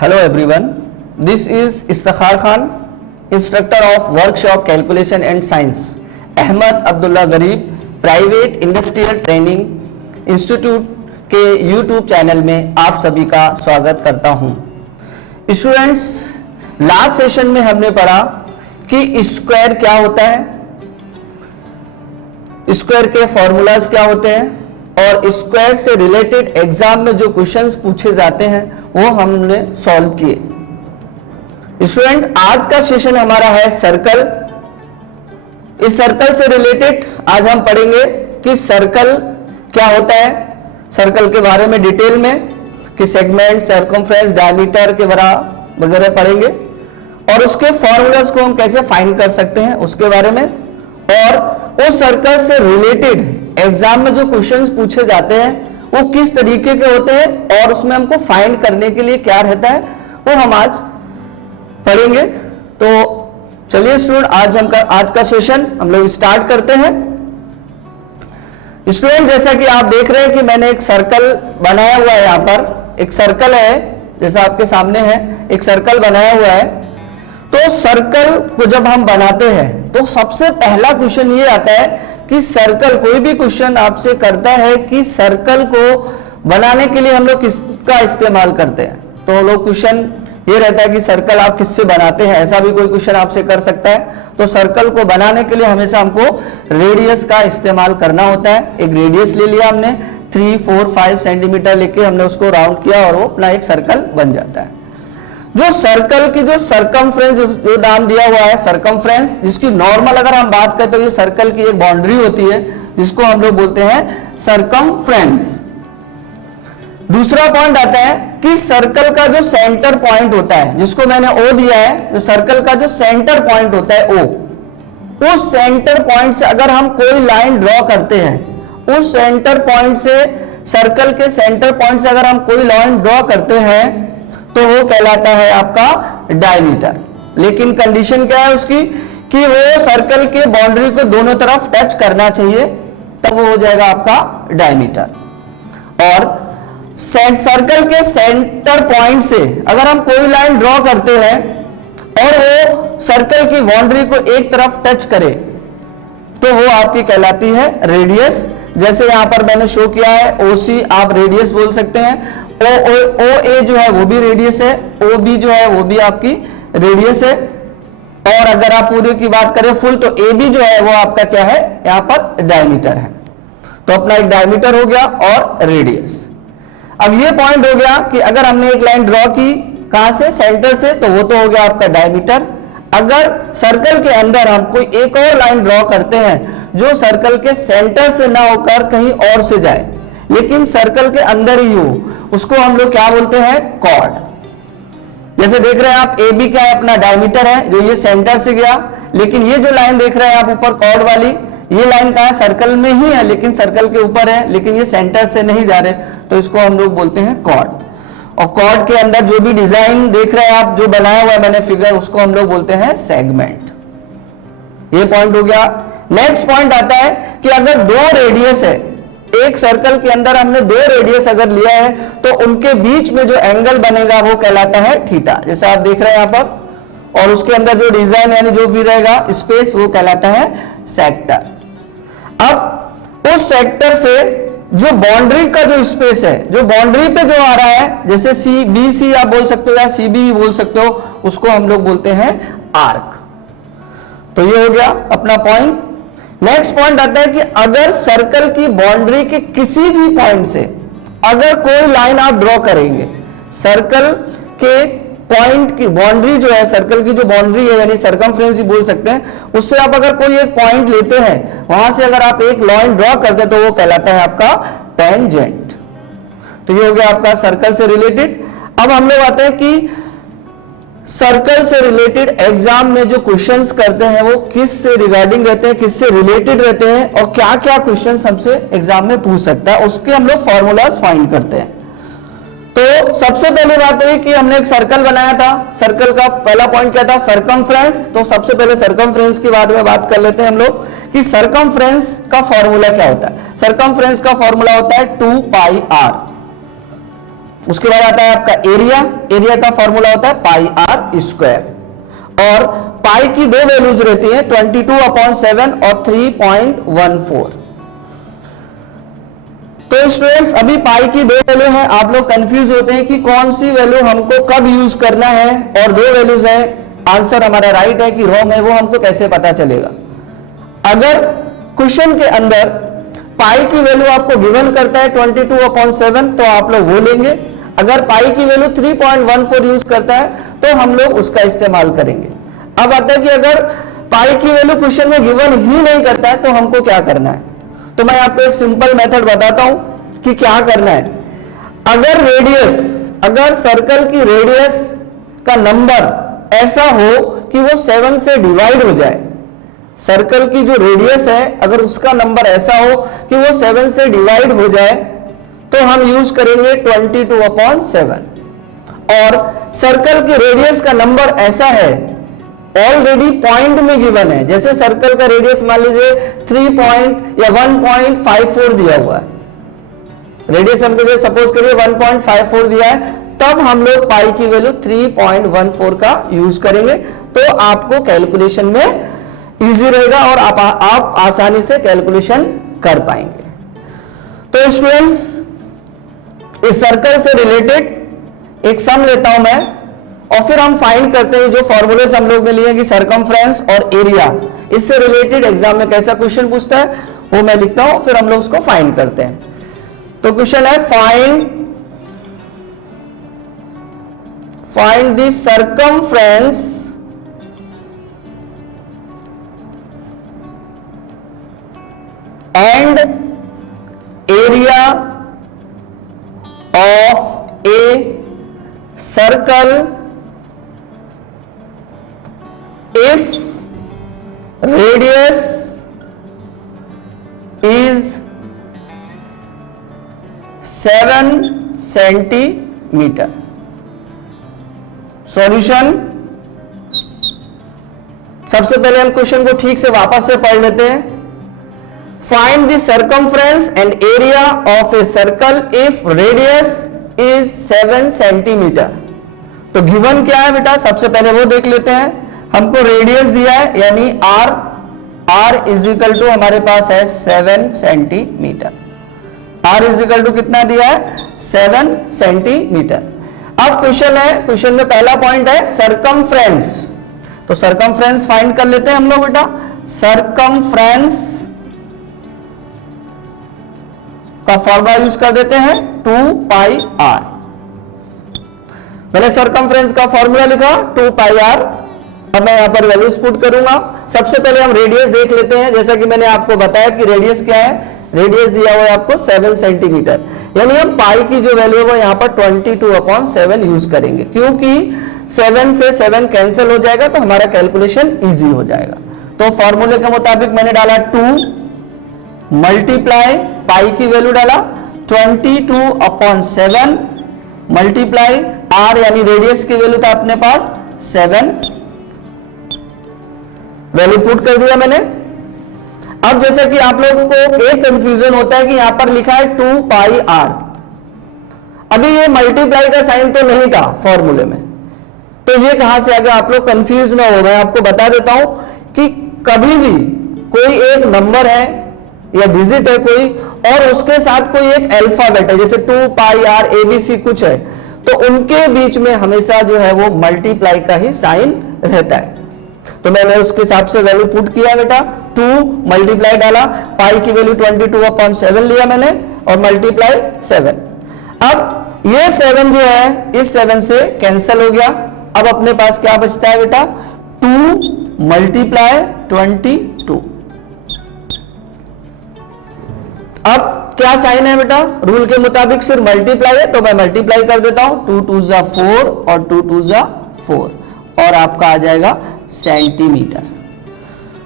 Hello everyone, this is Istakhar Khan, instructor of workshop calculation and science, Ahmad Abdullah Garib, private industrial training institute के YouTube channel में आप सभी का स्वागत करता हूं। स्टूडेंट्स, लास्ट सेशन में हमने पढ़ा कि स्क्वायर क्या होता है, स्क्वायर के फॉर्मूलाज क्या होते हैं और स्क्वायर से रिलेटेड एग्जाम में जो क्वेश्चंस पूछे जाते हैं वो हमने सॉल्व किए। स्टूडेंट, आज का सेशन हमारा है सर्कल। इस सर्कल से रिलेटेड आज हम पढ़ेंगे कि सर्कल क्या होता है, सर्कल के बारे में डिटेल में, कि सेगमेंट, सर्कमफ्रेंस, डायमीटर के वगैरह पढ़ेंगे और उसके फॉर्मूलाज को हम कैसे फाइंड कर सकते हैं उसके बारे में, और उस सर्कल से रिलेटेड एग्जाम में जो क्वेश्चंस पूछे जाते हैं वो किस तरीके के होते हैं और उसमें हमको फाइंड करने के लिए क्या रहता है वो हम आज पढ़ेंगे। तो चलिए स्टूडेंट, आज का सेशन हम लोग स्टार्ट करते हैं। स्टूडेंट, जैसा कि आप देख रहे हैं कि मैंने एक सर्कल बनाया हुआ है, यहां पर एक सर्कल है जैसा आपके सामने है, एक सर्कल बनाया हुआ है। तो सर्कल को जब हम बनाते हैं तो सबसे पहला क्वेश्चन ये आता है कि सर्कल, कोई भी क्वेश्चन आपसे करता है कि सर्कल को बनाने के लिए हम लोग किसका इस्तेमाल करते हैं, तो लोग क्वेश्चन ये रहता है कि सर्कल आप किससे बनाते हैं, ऐसा भी कोई क्वेश्चन आपसे कर सकता है। तो सर्कल को बनाने के लिए हमेशा हमको रेडियस का इस्तेमाल करना होता है। एक रेडियस ले लिया हमने, 3, 4, 5 सेंटीमीटर लेके हमने उसको राउंड किया और वो अपना एक सर्कल बन जाता है। जो सर्कल की जो सर्कमफ्रेंस जो नाम दिया हुआ है, सर्कमफ्रेंस, जिसकी नॉर्मल अगर हम बात करें तो ये सर्कल की एक बाउंड्री होती है जिसको हम लोग बोलते हैं सर्कमफ्रेंस। दूसरा पॉइंट आता है कि सर्कल का जो सेंटर पॉइंट होता है, जिसको मैंने ओ दिया है, जो सर्कल का जो सेंटर पॉइंट होता है ओ, उस सेंटर पॉइंट से अगर हम कोई लाइन ड्रॉ करते हैं, उस सेंटर पॉइंट से, सर्कल के सेंटर पॉइंट से अगर हम कोई लाइन ड्रॉ करते हैं तो वो कहलाता है आपका डायमीटर। लेकिन कंडीशन क्या है उसकी कि वो सर्कल के बाउंड्री को दोनों तरफ टच करना चाहिए, तब वो हो जाएगा आपका डायमीटर। और सर्कल के सेंटर पॉइंट से अगर हम कोई लाइन ड्रॉ करते हैं और वो सर्कल की बाउंड्री को एक तरफ टच करे तो वो आपकी कहलाती है रेडियस। जैसे यहां पर मैंने शो किया है, ओसी आप रेडियस बोल सकते हैं, ओ ए जो है वो भी रेडियस है, ओ बी जो है वो भी आपकी रेडियस है, और अगर आप पूरे की बात करें फुल तो ए बी जो है वो आपका क्या है, यहां पर डायमीटर है। तो अपना एक डायमीटर हो गया और रेडियस। अब ये पॉइंट हो गया कि अगर हमने एक लाइन ड्रॉ की, कहां से, सेंटर से, तो वो तो हो गया आपका डायमीटर। अगर सर्कल के अंदर हम कोई एक और लाइन ड्रॉ करते हैं जो सर्कल के सेंटर से ना होकर कहीं और से जाए लेकिन सर्कल के अंदर ही हो, उसको हम लोग क्या बोलते हैं, कॉर्ड। जैसे देख रहे हैं आप, ए बी क्या है, अपना डायमीटर है जो ये सेंटर से गया, लेकिन ये जो लाइन देख रहे हैं आप ऊपर कॉर्ड वाली, ये लाइन कहां है, सर्कल में ही है लेकिन सर्कल के ऊपर है, लेकिन ये सेंटर से नहीं जा रहे, तो इसको हम लोग बोलते हैं कॉर्ड। और कॉर्ड के अंदर जो भी डिजाइन देख रहे हैं आप, जो बनाया हुआ है मैंने फिगर, उसको हम लोग बोलते हैं सेगमेंट। ये पॉइंट हो गया। नेक्स्ट पॉइंट आता है कि अगर दो रेडियस है, एक सर्कल के अंदर हमने दो रेडियस अगर लिया है तो उनके बीच में जो एंगल बनेगा वो कहलाता है थीटा, जैसा आप देख रहे हैं यहां पर, और उसके अंदर जो डिजाइन यानी जो भी रहेगा स्पेस वो कहलाता है सेक्टर। अब उस सेक्टर से जो बाउंड्री का जो स्पेस है, जो बाउंड्री पे जो आ रहा है, जैसे सी बी सी आप बोल सकते हो या सी बी भी बोल सकते हो, उसको हम लोग बोलते हैं आर्क। तो ये हो गया अपना पॉइंट। नेक्स्ट पॉइंट आता है कि अगर सर्कल की बाउंड्री के किसी भी पॉइंट से अगर कोई लाइन आप ड्रॉ करेंगे, सर्कल के पॉइंट की बाउंड्री जो है, सर्कल की जो बाउंड्री है यानी सर्कमफ्रेंस ही बोल सकते हैं, उससे आप अगर कोई एक पॉइंट लेते हैं, वहां से अगर आप एक लाइन ड्रॉ करते हैं तो वो कहलाता है आपका टेंजेंट। तो ये हो गया आपका सर्कल से रिलेटेड। अब हम लोग आते हैं कि सर्कल से रिलेटेड एग्जाम में जो क्वेश्चंस करते हैं वो किस से रिगार्डिंग रहते हैं, किससे रिलेटेड रहते हैं, और क्या क्या क्वेश्चंस हमसे एग्जाम में पूछ सकता है, उसके हम लोग फॉर्मूलाज फाइंड करते हैं। तो सबसे पहली बात हुई कि हमने एक सर्कल बनाया था, सर्कल का पहला पॉइंट क्या था, सर्कमफ्रेंस। तो सबसे पहले सर्कमफ्रेंस के बाद में बात कर लेते हैं हम लोग कि सर्कमफ्रेंस का फॉर्मूला क्या होता है। सर्कमफ्रेंस का फॉर्मूला होता है 2 पाई r। उसके बाद आता है आपका एरिया। एरिया का फॉर्मूला होता है पाई आर स्क्वायर और पाई की दो वैल्यूज रहती है 22/7 और 3.14। तो स्टूडेंट्स अभी पाई की दो वैल्यू है, आप लोग कंफ्यूज होते हैं कि कौन सी वैल्यू हमको कब यूज करना है, और दो वैल्यूज है, आंसर हमारा राइट है कि रॉन्ग है वो हमको कैसे पता चलेगा। अगर क्वेश्चन के अंदर पाई की वैल्यू आपको गिवन करता है 22/7 तो आप लोग वो लेंगे, अगर पाई की वैल्यू 3.14 यूज करता है तो हम लोग उसका इस्तेमाल करेंगे। अब आता है कि अगर पाई की वैल्यू क्वेश्चन में गिवन ही नहीं करता है तो हमको क्या करना है। तो मैं आपको एक सिंपल मेथड बताता हूं कि क्या करना है। अगर रेडियस, अगर सर्कल की रेडियस का नंबर ऐसा हो कि वो 7 से डिवाइड हो जाए, सर्कल की जो रेडियस है अगर उसका नंबर ऐसा हो कि वो 7 से डिवाइड हो जाए तो हम यूज करेंगे 22/7। और सर्कल की रेडियस का नंबर ऐसा है ऑलरेडी पॉइंट में गिवन है, जैसे सर्कल का रेडियस मान लीजिए 3 या 1.54 दिया हुआ है, रेडियस हमको सपोज करिए 1.54 दिया है, तब हम लोग पाई की वैल्यू 3.14 का यूज करेंगे तो आपको कैलकुलेशन में इजी रहेगा और आप आसानी से कैलकुलेशन कर पाएंगे। तो स्टूडेंट्स इस सर्कल से रिलेटेड एक सम लेता हूं मैं और फिर हम फाइंड करते हैं जो फॉर्मूलेस हम लोग ने लिए कि सरकमफ्रेंस और एरिया, इससे रिलेटेड एग्जाम में कैसा क्वेश्चन पूछता है वो मैं लिखता हूं, फिर हम लोग उसको फाइंड करते हैं। तो क्वेश्चन है find the circumference and area of a circle if radius is 7 centimetre. Solution, सबसे पहले हम क्वेश्चन को ठीक से वापस से पढ़ लेते हैं। Find the circumference and area of a circle if radius is 7 centimetre. तो गिवन क्या है बेटा, सबसे पहले वो देख लेते हैं। हमको रेडियस दिया है यानी r इज इक्वल टू हमारे पास है 7 centimetre. r is equal to कितना दिया है 7 सेंटीमीटर। अब क्वेश्चन है, क्वेश्चन में पहला पॉइंट है सरकमफ्रेंस, तो सरकमफ्रेंस फाइंड कर लेते हैं हम लोग बेटा। सरकमफ्रेंस का फॉर्मूला यूज कर देते हैं 2πr। मैंने सरकमफ्रेंस का फॉर्मूला लिखा 2πr। अब मैं यहां पर वैल्यूज पुट करूंगा। सबसे पहले हम रेडियस देख लेते हैं, जैसा कि मैंने आपको बताया कि रेडियस क्या है, रेडियस दिया हुआ है आपको 7 सेंटीमीटर, यानी हम पाई की जो वैल्यू है यहां पर 22/7 यूज करेंगे, क्योंकि 7 से 7 कैंसिल हो जाएगा तो हमारा कैलकुलेशन इजी हो जाएगा। तो फॉर्मूले के मुताबिक मैंने डाला 2 मल्टीप्लाई पाई की वैल्यू डाला 22/7 मल्टीप्लाई आर यानी रेडियस की वैल्यू था अपने पास 7, वैल्यू पुट कर दिया मैंने। अब जैसा कि आप लोगों को एक कंफ्यूजन होता है कि यहां पर लिखा है 2πr, अभी ये मल्टीप्लाई का साइन तो नहीं था फॉर्मूले में, तो ये कहां से आ गया, आप लोग कंफ्यूज ना हो। मैं आपको बता देता हूं कि कभी भी कोई एक नंबर है या डिजिट है कोई और उसके साथ कोई एक अल्फाबेट है, जैसे 2πr ABC कुछ है, तो उनके बीच में हमेशा जो है वो मल्टीप्लाई का ही साइन रहता है। तो मैंने उसके हिसाब से वैल्यू पुट किया बेटा, 2 मल्टीप्लाई डाला, पाई की वैल्यू 22/7 लिया मैंने और मल्टीप्लाई 7। अब ये 7 जो है इस 7 से कैंसिल हो गया। अब अपने पास क्या बचता है बेटा, 2 मल्टीप्लाई 22। अब क्या साइन है बेटा, रूल के मुताबिक सिर्फ मल्टीप्लाई है तो मैं मल्टीप्लाई कर देता हूं, 2 2 जा 4 और 2 2 जा 4 और आपका आ जाएगा सेंटीमीटर।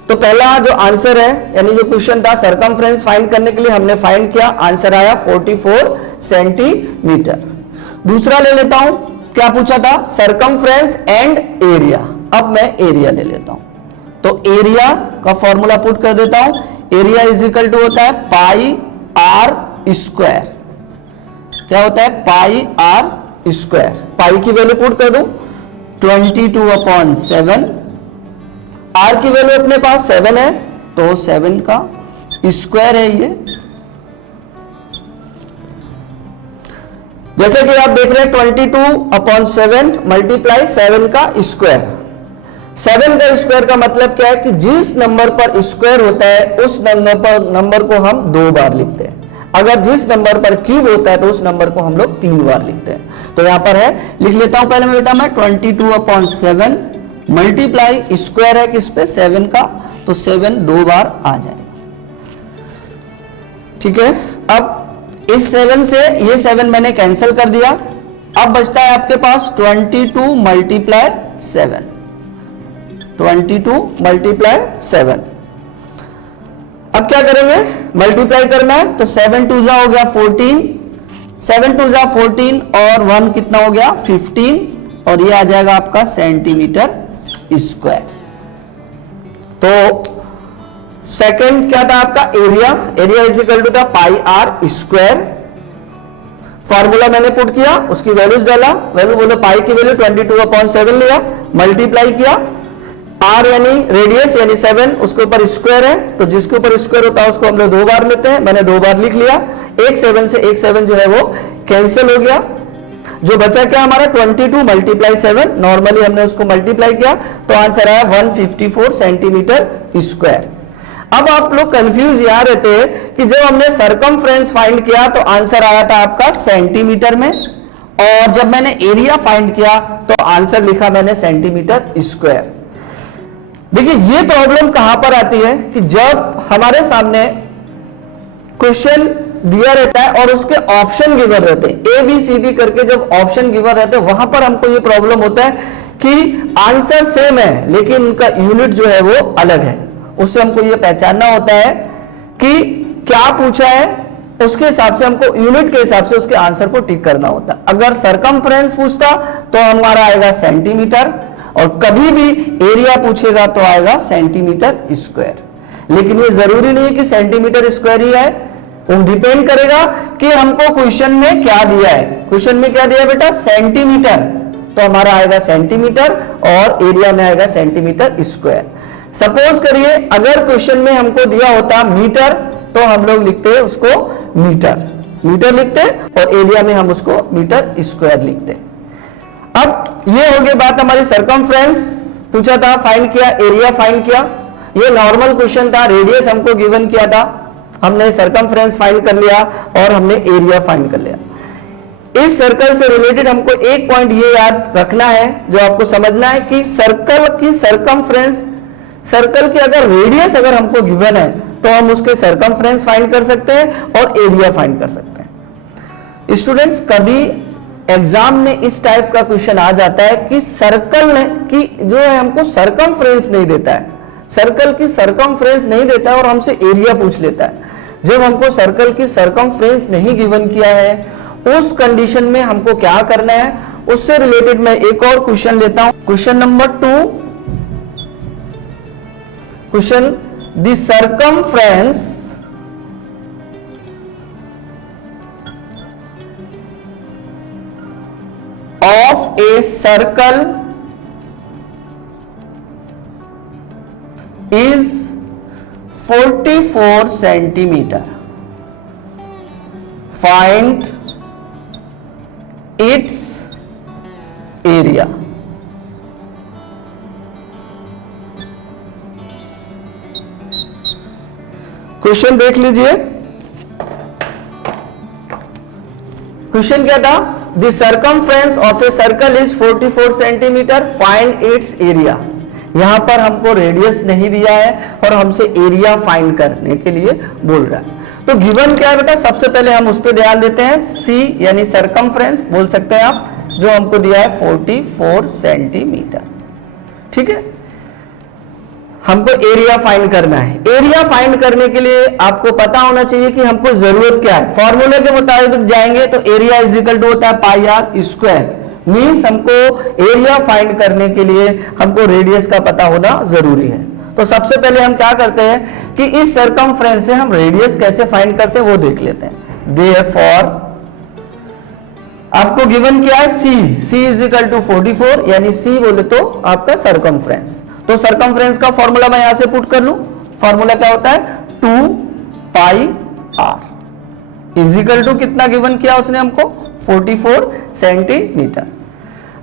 तो पहला जो आंसर है यानी जो क्वेश्चन था सरकमफ्रेंस फाइंड करने के लिए हमने फाइंड किया, आंसर आया 44 सेंटीमीटर। दूसरा ले लेता हूं, क्या पूछा था, सरकमफ्रेंस एंड एरिया। अब मैं एरिया ले लेता हूं, तो एरिया का फॉर्मूला पुट कर देता हूं, एरिया इज इक्वल टू होता है पाई आर स्क्वायर। क्या होता है, पाई आर स्क्वायर। पाई की वैल्यू पुट कर दूं 22/7, आर की वैल्यू अपने पास 7 है तो 7 का स्क्वायर है ये। जैसे कि आप देख रहे हैं 22/7 मल्टीप्लाई 7 का स्क्वायर। 7 का स्क्वायर का मतलब क्या है कि जिस नंबर पर स्क्वायर होता है उस नंबर को हम 2 बार लिखते हैं। अगर जिस नंबर पर क्यूब होता है तो उस नंबर को हम लोग 3 बार लिखते हैं। तो यहां पर है, लिख लेता हूं पहले मैं बेटा, मैं 22/7 मल्टीप्लाई स्क्वायर है किस पे, 7 का, तो 7 2 बार आ जाएगा। ठीक है, अब इस 7 से ये 7 मैंने कैंसिल कर दिया। अब बचता है आपके पास 22 मल्टीप्लाई 7, 22 मल्टीप्लाई 7। अब क्या करेंगे, मल्टीप्लाई करना है तो 7 2 जा हो गया 14, 7 2 जा 14 और 1 कितना हो गया 15, और ये आ जाएगा आपका सेंटीमीटर स्क्वायर। तो सेकंड क्या था आपका, area. Area is equal to the pi r square. Formula मैंने पुट किया, उसकी वैल्यूज डाला, वैल्यू बोलो पाई की वैल्यू 22/7 लिया, मल्टीप्लाई किया, आर यानी रेडियस यानी 7 उसके ऊपर स्क्वायर है, तो जिसके ऊपर स्क्वायर होता है उसको हम लोग 2 बार लेते हैं, मैंने 2 बार लिख लिया। एक 7 से एक 7 जो है वो कैंसिल हो गया। जो बचा क्या हमारा 22 मल्टीप्लाई 7, नॉर्मली हमने उसको मल्टीप्लाई किया तो आंसर आया 154 सेंटीमीटर स्क्वायर। अब आप लोग कंफ्यूज यहां रहते हैं कि जब हमने सरकमफ्रेंस फाइंड किया तो आंसर आया था आपका सेंटीमीटर में, और जब मैंने एरिया फाइंड किया तो आंसर लिखा मैंने सेंटीमीटर स्क्वायर। देखिए ये प्रॉब्लम कहां पर आती है कि जब हमारे सामने क्वेश्चन दिया रहता है और उसके ऑप्शन गिवन रहते हैं, ए बी सी डी करके जब ऑप्शन गिवन रहते हैं वहां पर हमको ये प्रॉब्लम होता है कि आंसर सेम है लेकिन उनका यूनिट जो है वो अलग है। उससे हमको ये पहचानना होता है कि क्या पूछा है, उसके हिसाब से हमको यूनिट के हिसाब से उसके आंसर को टिक करना होता। अगर सरकमफ्रेंस पूछता तो हमारा आएगा सेंटीमीटर, और कभी भी एरिया पूछेगा तो आएगा सेंटीमीटर स्क्वायर। लेकिन ये जरूरी नहीं है कि सेंटीमीटर स्क्वायर ही है, वो डिपेंड करेगा कि हमको क्वेश्चन में क्या दिया है। क्वेश्चन में क्या दिया है बेटा, सेंटीमीटर, तो हमारा आएगा सेंटीमीटर और एरिया में आएगा सेंटीमीटर स्क्वायर। सपोज करिए अगर क्वेश्चन में हमको दिया होता मीटर तो हम लोग लिखते हैं उसको मीटर लिखते और एरिया में हम उसको मीटर स्क्वायर लिखते। अब ये हो गई बात हमारी सरकमफ्रेंस पूछा था, फाइंड किया, एरिया फाइंड किया। ये नॉर्मल क्वेश्चन था, रेडियस हमको गिवन किया था, हमने सरकमफ्रेंस फाइंड कर लिया और हमने एरिया फाइंड कर लिया। इस सर्कल से रिलेटेड हमको एक पॉइंट ये याद रखना है जो आपको समझना है कि सर्कल की सरकमफ्रेंस, सर्कल की अगर रेडियस अगर हमको गिवन है तो हम उसके सरकमफ्रेंस फाइंड कर सकते हैं और एरिया फाइंड कर सकते हैं। स्टूडेंट्स कभी एग्जाम में इस टाइप का क्वेश्चन आ जाता है कि सर्कल की जो है हमको सरकमफ्रेंस नहीं देता है, सर्कल की सरकमफ्रेंस नहीं देता है और हमसे एरिया पूछ लेता है। जब हमको सर्कल की सरकमफ्रेंस नहीं गिवन किया है उस कंडीशन में हमको क्या करना है, उससे रिलेटेड मैं एक और क्वेश्चन लेता हूं। Question number 2, question the circumference of a circle is 44 centimeter. Find its area. Question देख लीजिए। क्वेश्चन क्या था, the circumference of a circle is 44 centimetre, find its area. यहां पर हमको रेडियस नहीं दिया है और हमसे एरिया फाइंड करने के लिए बोल रहा है। तो गिवन क्या है बेटा, सबसे पहले हम उस पर ध्यान देते हैं, सी यानी सरकमफ्रेंस बोल सकते हैं आप, जो हमको दिया है 44 सेंटीमीटर। ठीक है, हमको एरिया फाइंड करना है। एरिया फाइंड करने के लिए आपको पता होना चाहिए कि हमको जरूरत क्या है। फॉर्मूले के मुताबिक जाएंगे तो एरिया इज इक्वल टू होता है पाई आर स्क्वायर। मीन्स हमको एरिया फाइंड करने के लिए हमको रेडियस का पता होना जरूरी है। तो सबसे पहले हम क्या करते हैं कि इस सरकमफ्रेंस से हम रेडियस कैसे फाइंड करते हैं वो देख लेते हैं। देयरफॉर आपको गिवन क्या है, C इज इक्वल टू 44, यानी C बोले तो आपका सरकमफ्रेंस। तो सरकमफ्रेंस का फॉर्मूला मैं यहां से पुट कर लूं। फॉर्मूला क्या होता है, 2 पाई r इज इक्वल टू कितना गिवन किया उसने हमको, 44 सेंटीमीटर।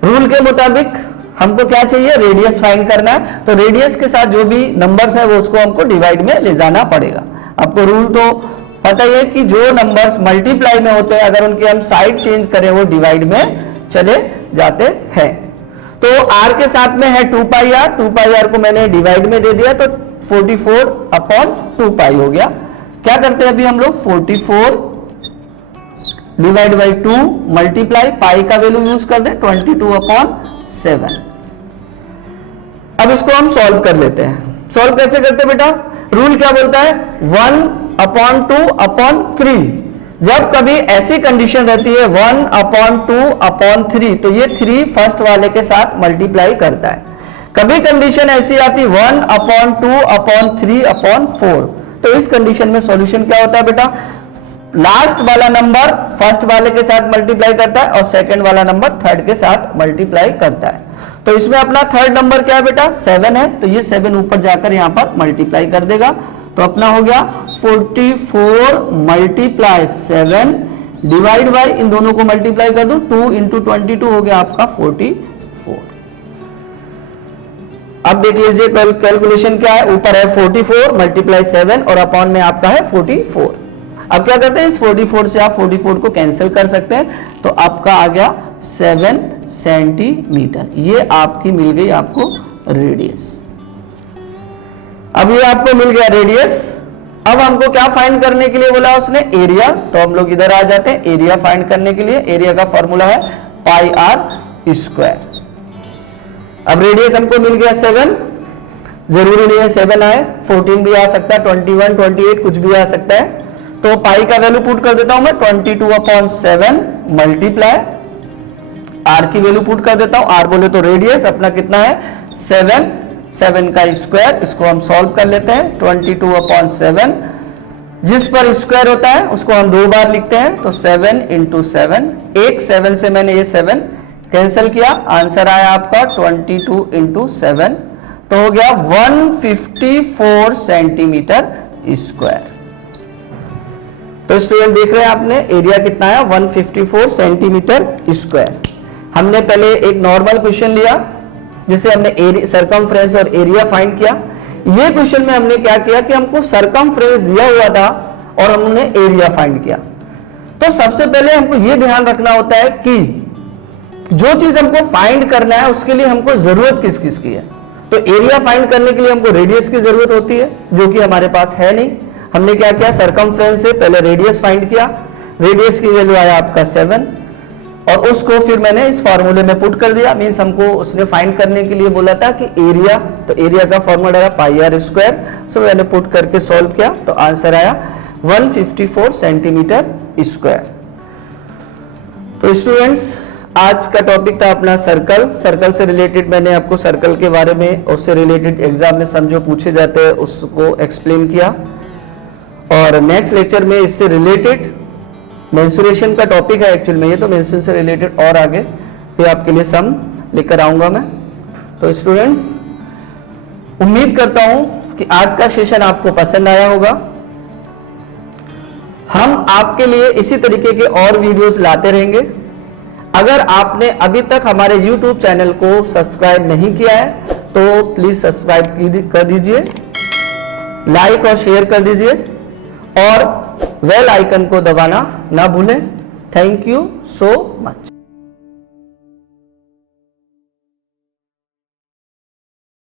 रूल के मुताबिक हमको क्या चाहिए, रेडियस फाइंड करना है। तो रेडियस के साथ जो भी नंबर्स है वो उसको हमको डिवाइड में ले जाना पड़ेगा। आपको रूल तो पता ही है कि जो नंबर्स मल्टीप्लाई में होते हैं अगर उनकी हम साइड चेंज करें वो डिवाइड में चले जाते हैं। तो r के साथ में है 2 पाई r को मैंने डिवाइड में दे दिया तो 44 अपॉन 2 पाई हो गया। क्या करते हैं अभी हम लोग, 44 डिवाइड बाई 2 मल्टीप्लाई पाई का वैल्यू यूज कर दें 22 अपॉन 7। अब इसको हम सॉल्व कर लेते हैं। सॉल्व कैसे करते हैं बेटा, रूल क्या बोलता है, 1 अपॉन 2 अपॉन 3। जब कभी ऐसी कंडीशन रहती है 1 अपॉन 2 अपॉन 3 तो ये 3 फर्स्ट वाले के साथ मल्टीप्लाई करता है। कभी कंडीशन ऐसी आती 1 अपॉन 2 अपॉन 3 अपॉन 4, तो इस कंडीशन में सॉल्यूशन क्या होता है बेटा, लास्ट वाला नंबर फर्स्ट वाले के साथ मल्टीप्लाई करता है और सेकंड वाला नंबर थर्ड के साथ मल्टीप्लाई करता है। तो इसमें अपना थर्ड नंबर क्या है बेटा, 7 है, तो ये 7 ऊपर जाकर यहां पर मल्टीप्लाई कर देगा। तो अपना हो गया 44 मल्टीप्लाई 7 डिवाइड बाई, इन दोनों को मल्टीप्लाई कर दो, 2 इंटू 22 हो गया आपका 44। अब देख लीजिए कैलकुलेशन क्या है, ऊपर है 44 मल्टीप्लाई 7 और अपॉन में आपका है 44। अब क्या करते हैं, इस 44 से आप 44 को कैंसिल कर सकते हैं, तो आपका आ गया 7 सेंटीमीटर। ये आपकी मिल गई आपको रेडियस। अब ये आपको मिल गया रेडियस। अब हमको क्या फाइंड करने के लिए बोला उसने, एरिया। तो हम लोग इधर आ जाते हैं, एरिया फाइंड करने के लिए एरिया का फॉर्मूला है पाई r स्क्वायर। अब रेडियस हमको मिल गया 7, जरूरी नहीं है 7 आए, 14 भी आ सकता है, 21, 28 कुछ भी आ सकता है। तो पाई का वैल्यू पुट कर देता हूं मैं 22 अपॉन 7 मल्टीप्लाई आर की वैल्यू पुट कर देता हूं। आर बोले तो रेडियस अपना कितना है 7 का स्क्वायर, इसको हम सॉल्व कर लेते हैं। 22 अपॉन 7 जिस पर स्क्वायर होता है उसको हम 2 बार लिखते हैं, तो 7 इंटू 7, एक 7 से मैंने ये 7 कैंसिल किया, आंसर आया आपका 22 इंटू 7, तो हो गया 154 सेंटीमीटर स्क्वायर। तो स्टूडेंट देख रहे हैं आपने एरिया कितना है 154 सेंटीमीटर स्क्वायर। हमने पहले एक नॉर्मल क्वेश्चन लिया जिसे हमने सरकमफ्रेंस और एरिया फाइंड किया। ये क्वेश्चन में हमने क्या किया कि हमको सरकमफ्रेंस दिया हुआ था और हमने एरिया फाइंड किया। तो सबसे पहले हमको ये ध्यान रखना होता है कि जो चीज हमको फाइंड करना है उसके लिए हमको जरूरत किस किस की है। तो एरिया फाइंड करने के लिए हमको रेडियस की जरूरत होती है जो कि हमारे पास है नहीं। हमने क्या किया, सरकमफ्रेंस से पहले रेडियस फाइंड किया, रेडियस की वैल्यू आया आपका 7 और उसको फिर मैंने इस फॉर्मूले में पुट कर दिया। मींस हमको उसने फाइंड करने के लिए बोला था कि एरिया, तो एरिया का फॉर्मूला है पाई r स्क्वायर। सो मैंने पुट करके सॉल्व किया तो आंसर आया 154 सेंटीमीटर स्क्वायर। तो स्टूडेंट्स आज का टॉपिक था अपना सर्कल। सर्कल से रिलेटेड मैंने आपको सर्कल के बारे में, उससे रिलेटेड एग्जाम में समझो पूछे जाते हैं उसको एक्सप्लेन किया। और नेक्स्ट लेक्चर में इससे रिलेटेड मेंसुरेशन का टॉपिक है एक्चुअल में, ये तो मेंसुरेशन से रिलेटेड और आगे फिर आपके लिए सम लेकर आऊंगा मैं। तो स्टूडेंट्स उम्मीद करता हूं कि आज का सेशन आपको पसंद आया होगा। हम आपके लिए इसी तरीके के और वीडियोस लाते रहेंगे। अगर आपने अभी तक हमारे YouTube चैनल को सब्सक्राइब नहीं किया है तो प्लीज सब्सक्राइब कर दीजिए, लाइक और शेयर कर दीजिए और बेल आइकन को दबाना ना भूलें। Thank you so much.